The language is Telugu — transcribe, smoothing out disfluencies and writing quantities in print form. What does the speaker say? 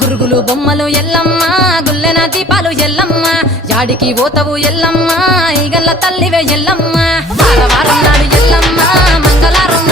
గురుగులు బొమ్మలు ఎల్లమ్మ గుల్లెన దీపాలు ఎల్లమ్మ యాడికి పోతవు ఎల్లమ్మ ఈగల్ల తల్లివే ఎల్లమ్మ వారం నాడు ఎల్లమ్మ మంగళవారం